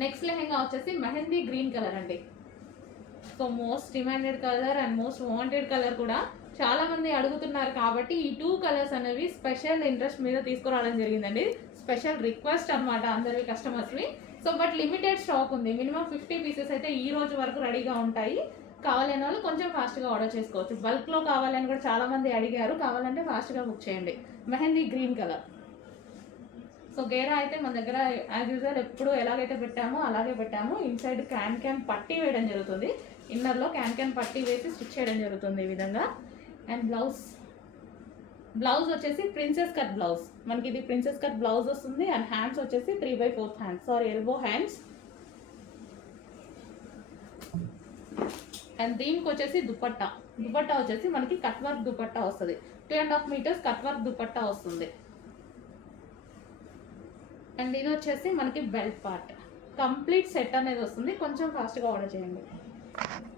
Next lehenga వచ్చేసి mehndi green colour అండి. So most demanded colour and most wanted colour కూడా చాలా మంది అడుగుతున్నారు కాబట్టి ఈ టూ కలర్స్ అనేవి స్పెషల్ ఇంట్రెస్ట్ మీద తీసుకురావడం జరిగిందండి. స్పెషల్ రిక్వెస్ట్ అనమాట అందరి కస్టమర్స్వి సో బట్ లిమిటెడ్ స్టాక్ ఉంది. మినిమం ఫిఫ్టీ పీసెస్ అయితే ఈ రోజు వరకు రెడీగా ఉంటాయి. కావాలనే వాళ్ళు కొంచెం ఫాస్ట్గా ఆర్డర్ చేసుకోవచ్చు. బల్క్లో కావాలని కూడా చాలా మంది అడిగారు. కావాలంటే ఫాస్ట్గా బుక్ చేయండి. మెహందీ గ్రీన్ కలర్ సో గేరా అయితే మన దగ్గర యాజ్ యూజువల్ ఎప్పుడు ఎలాగైతే పెట్టామో అలాగే పెట్టాము. ఇన్సైడ్ క్యాన్ క్యాన్ పట్టి వేయడం జరుగుతుంది. ఇన్నర్లో క్యాన్ క్యాన్ పట్టి వేసి స్టిచ్ చేయడం జరుగుతుంది ఈ విధంగా. అండ్ బ్లౌజ్ బ్లౌజ్ వచ్చేసి ప్రిన్సెస్ కట్ బ్లౌజ్ మనకి ఇది ప్రిన్సెస్ కట్ బ్లౌజ్ వస్తుంది. అండ్ హ్యాండ్స్ వచ్చేసి three by fourth hands sorry elbow hands and దీనికి వచ్చేసి దుపట్టా. దుపట్టా వచ్చేసి మనకి కట్ వర్క్ దుపట్టా వస్తుంది. Two and half metres cut work dupatta వస్తుంది. అండ్ ఇది వచ్చేసి మనకి బెల్ట్ పార్ట్ కంప్లీట్ సెట్ అనేది వస్తుంది. కొంచెం ఫాస్ట్గా ఆర్డర్ చేయండి.